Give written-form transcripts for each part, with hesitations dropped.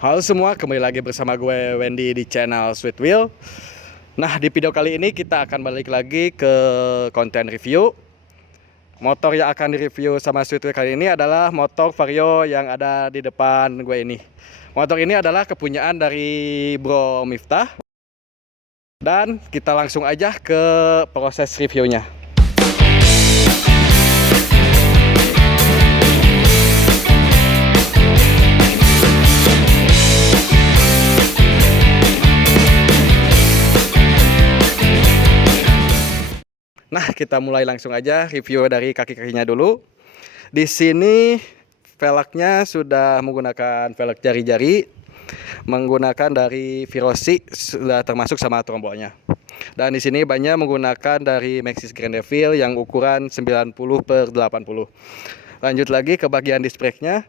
Halo semua, kembali lagi bersama gue Wendy di channel Sweet Wheel. Nah, di video kali ini kita akan balik lagi ke konten review. Motor yang akan direview sama Sweet Wheel kali ini adalah motor Vario yang ada di depan gue ini. Motor ini adalah kepunyaan dari Bro Miftah. Dan kita langsung aja ke proses reviewnya. Nah, kita mulai langsung aja review dari kaki-kakinya dulu. Di sini velgnya sudah menggunakan velg jari-jari, menggunakan dari Virosi, sudah termasuk sama trombolnya. Dan di sini bannya menggunakan dari Maxxis Grand Devil yang ukuran 90/80. Lanjut lagi ke bagian disc brake-nya.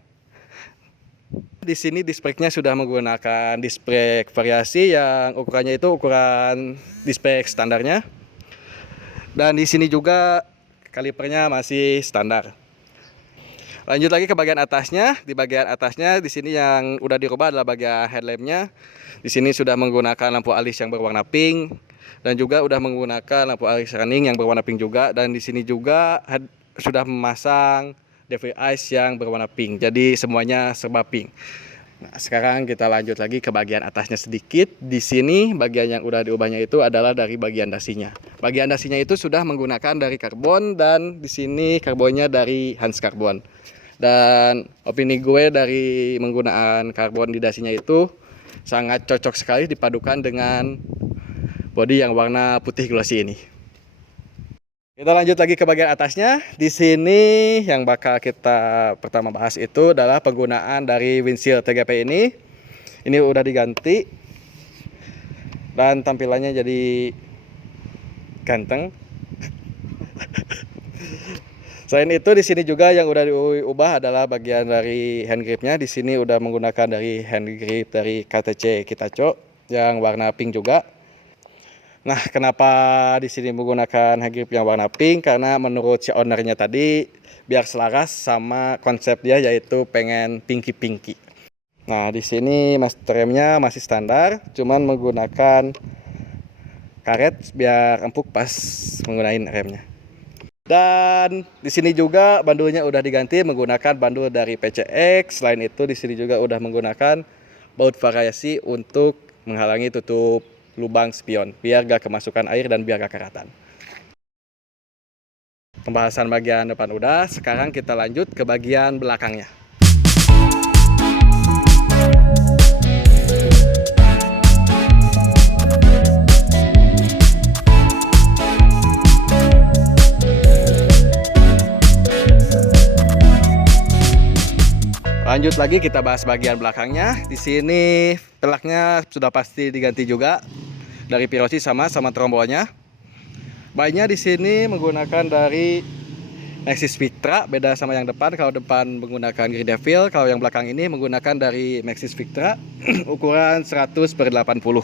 Di sini disc brake-nya sudah menggunakan disc brake variasi yang ukurannya itu ukuran disc brake standarnya. Dan di sini juga kalipernya masih standar. Lanjut lagi ke bagian atasnya. Di bagian atasnya di sini yang udah dirubah adalah bagian headlampnya. Di sini sudah menggunakan lampu alis yang berwarna pink dan juga udah menggunakan lampu alis running yang berwarna pink juga. Dan di sini juga sudah memasang devil eyes yang berwarna pink. Jadi semuanya serba pink. Nah, sekarang kita lanjut lagi ke bagian atasnya sedikit. Di sini bagian yang udah diubahnya itu adalah dari bagian dasinya. Bagian dasinya itu sudah menggunakan dari karbon dan di sini karbonnya dari Hans Carbon. Dan opini gue dari menggunakan karbon di dasinya itu sangat cocok sekali dipadukan dengan bodi yang warna putih glossy ini. Kita lanjut lagi ke bagian atasnya. Di sini yang bakal kita pertama bahas itu adalah penggunaan dari windshield TGP ini. Ini udah diganti dan tampilannya jadi ganteng. Selain itu di sini juga yang udah diubah adalah bagian dari hand gripnya. Di sini udah menggunakan dari hand grip dari KTC Kitacho yang warna pink juga. Nah, kenapa di sini menggunakan hand grip yang warna pink? Karena menurut si ownernya tadi biar selaras sama konsep dia, yaitu pengen pinky-pinky. Nah, di sini remnya masih standar, cuman menggunakan karet biar empuk pas menggunakan remnya. Dan di sini juga bandulnya udah diganti menggunakan bandul dari PCX. Selain itu di sini juga udah menggunakan baut variasi untuk menghalangi tutup lubang spion biar gak kemasukan air dan biar gak karatan. Pembahasan bagian depan udah, sekarang kita lanjut ke bagian belakangnya. Lanjut lagi kita bahas bagian belakangnya. Di sini velgnya sudah pasti diganti juga dari Virosi sama trombolnya. Bannya di sini menggunakan dari Maxxis Victra, beda sama yang depan. Kalau depan menggunakan Grand Devil, kalau yang belakang ini menggunakan dari Maxxis Victra ukuran 100/80.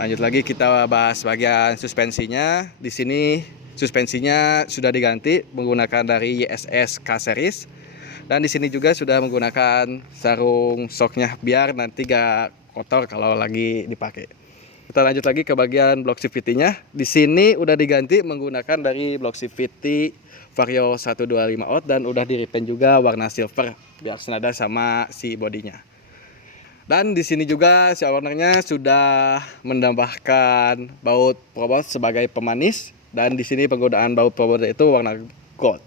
Lanjut lagi kita bahas bagian suspensinya. Di sini suspensinya sudah diganti menggunakan dari YSS K series. Dan di sini juga sudah menggunakan sarung shocknya biar nanti gak kotor kalau lagi dipakai. Kita lanjut lagi ke bagian block CVT-nya. Di sini udah diganti menggunakan dari block CVT Vario 125 out dan udah di repaint juga warna silver biar senada sama si bodinya. Dan di sini juga si ownernya sudah menambahkan baut probot sebagai pemanis dan di sini penggunaan baut probot itu warna gold.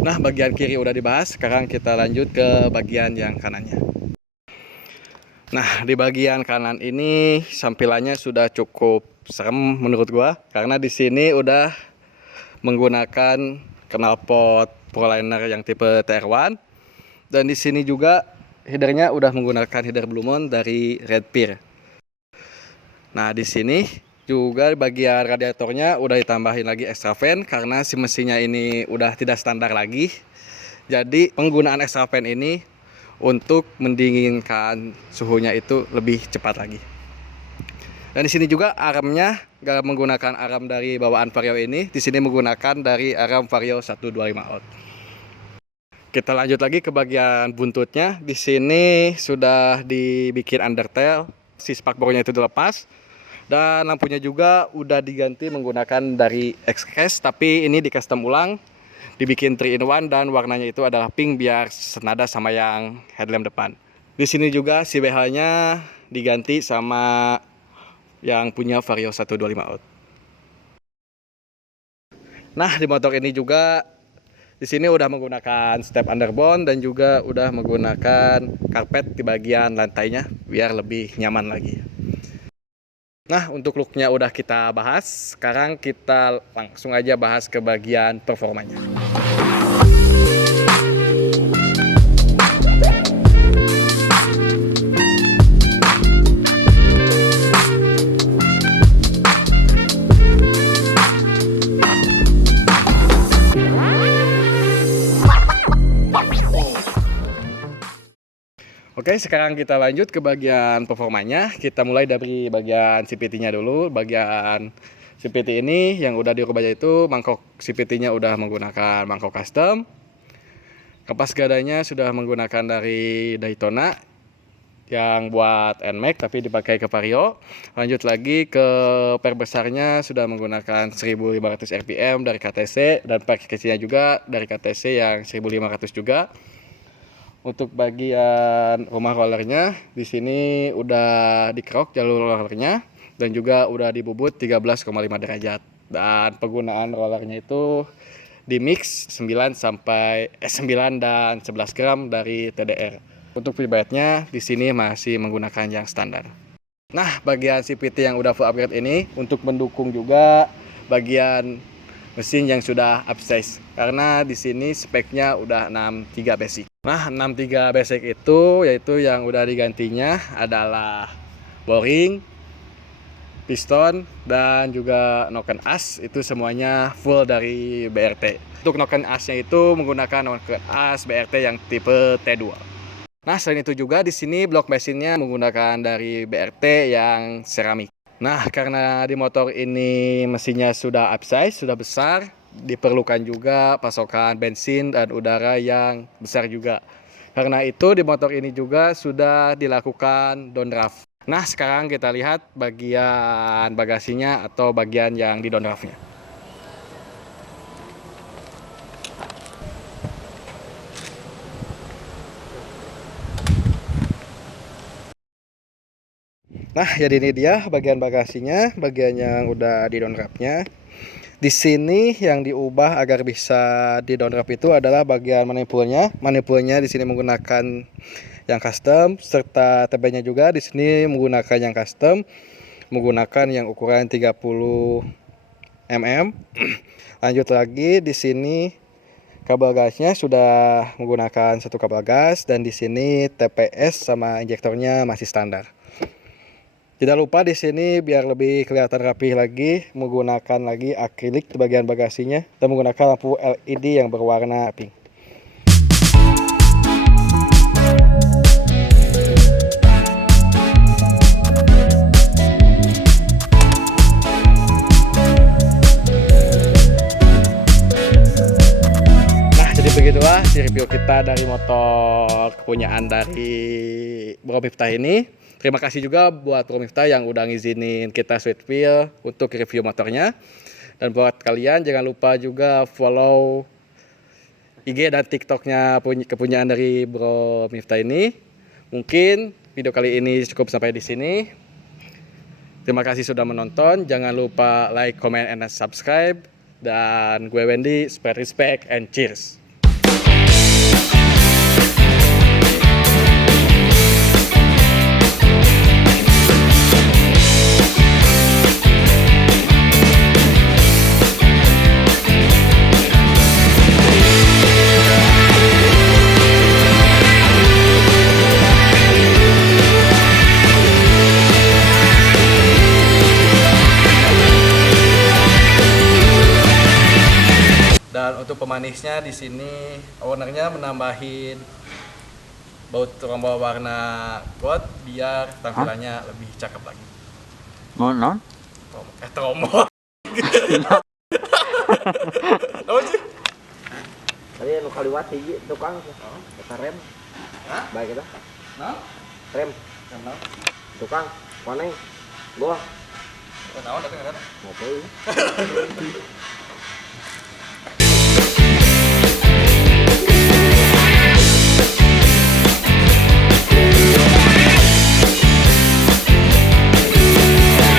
Nah, bagian kiri udah dibahas, sekarang kita lanjut ke bagian yang kanannya. Nah, di bagian kanan ini tampilannya sudah cukup serem menurut gua karena di sini udah menggunakan knalpot Proliner yang tipe TR1 dan di sini juga headernya udah menggunakan header Blue Moon dari Red Peer. Nah, di sini juga bagian radiatornya udah ditambahin lagi extra fan karena si mesinnya ini udah tidak standar lagi. Jadi penggunaan extra fan ini untuk mendinginkan suhunya itu lebih cepat lagi. Dan di sini juga armnya gak menggunakan arm dari bawaan Vario ini. Di sini menggunakan dari arm Vario 125 out. Kita lanjut lagi ke bagian buntutnya. Di sini sudah dibikin undertail, si spakbornya itu dilepas, dan lampunya juga udah diganti menggunakan dari X-Case, tapi ini di custom ulang, dibikin 3-in-1 dan warnanya itu adalah pink biar senada sama yang headlamp depan. Di sini juga si BH-nya diganti sama yang punya Vario 125 out. Nah, di motor ini juga di sini udah menggunakan step underbone dan juga udah menggunakan karpet di bagian lantainya biar lebih nyaman lagi. Nah, untuk looknya udah kita bahas, sekarang kita langsung aja bahas ke bagian performanya. Oke, sekarang kita lanjut ke bagian performanya. Kita mulai dari bagian CVT-nya dulu. Bagian CVT ini yang udah dirubah itu mangkok CVT-nya udah menggunakan mangkok custom. Kapas gadanya sudah menggunakan dari Daytona yang buat NMAX tapi dipakai ke Vario. Lanjut lagi ke per besarnya sudah menggunakan 1500 rpm dari KTC dan per kecilnya juga dari KTC yang 1500 juga. Untuk bagian rumah rollernya di sini udah dikerok jalur rollernya dan juga udah dibubut 13,5 derajat dan penggunaan rollernya itu di mix 9 dan 11 gram dari TDR. Untuk feedbacknya di sini masih menggunakan yang standar. Nah, bagian CVT yang udah full upgrade ini untuk mendukung juga bagian mesin yang sudah upsize karena di sini speknya udah 63 basic. Nah, 63 basic itu yaitu yang udah digantinya adalah boring, piston dan juga noken as, itu semuanya full dari BRT. Untuk noken asnya itu menggunakan noken as BRT yang tipe T2. Nah, selain itu juga di sini blok mesinnya menggunakan dari BRT yang seramik. Nah, karena di motor ini mesinnya sudah upsize, sudah besar, diperlukan juga pasokan bensin dan udara yang besar juga. Karena itu di motor ini juga sudah dilakukan downdraft. Nah, sekarang kita lihat bagian bagasinya atau bagian yang di downdraftnya. Nah, jadi ini dia bagian bagasinya, bagian yang udah di downdraftnya. Di sini yang diubah agar bisa di downdraft itu adalah bagian manifoldnya. Manifoldnya di sini menggunakan yang custom, serta TB-nya juga di sini menggunakan yang custom, menggunakan yang ukuran 30 mm. Lanjut lagi di sini kabel gasnya sudah menggunakan satu kabel gas dan di sini TPS sama injektornya masih standar. Tidak lupa di sini biar lebih kelihatan rapih lagi menggunakan lagi akrilik di bagian bagasinya dan menggunakan lampu LED yang berwarna pink. Nah, jadi begitulah review kita dari motor kepunyaan dari Bro Miftah ini. Terima kasih juga buat Bro Miftah yang udah ngizinin kita Sweet Wheel untuk review motornya. Dan buat kalian jangan lupa juga follow IG dan TikToknya kepunyaan dari Bro Miftah ini. Mungkin video kali ini cukup sampai di sini. Terima kasih sudah menonton. Jangan lupa like, comment, and subscribe. Dan gue Wendy, spread respect and cheers. Dan untuk pemanisnya di sini ownernya menambahin baut tombol warna gold biar tampilannya lebih cakep lagi. Non? Tombol. Apa sih? Tadi kaliwat hiji tukang kita rem. Hah? Baik kita. Nah, Rem kenal. tukang koneng gua Kenal tapi enggak. mau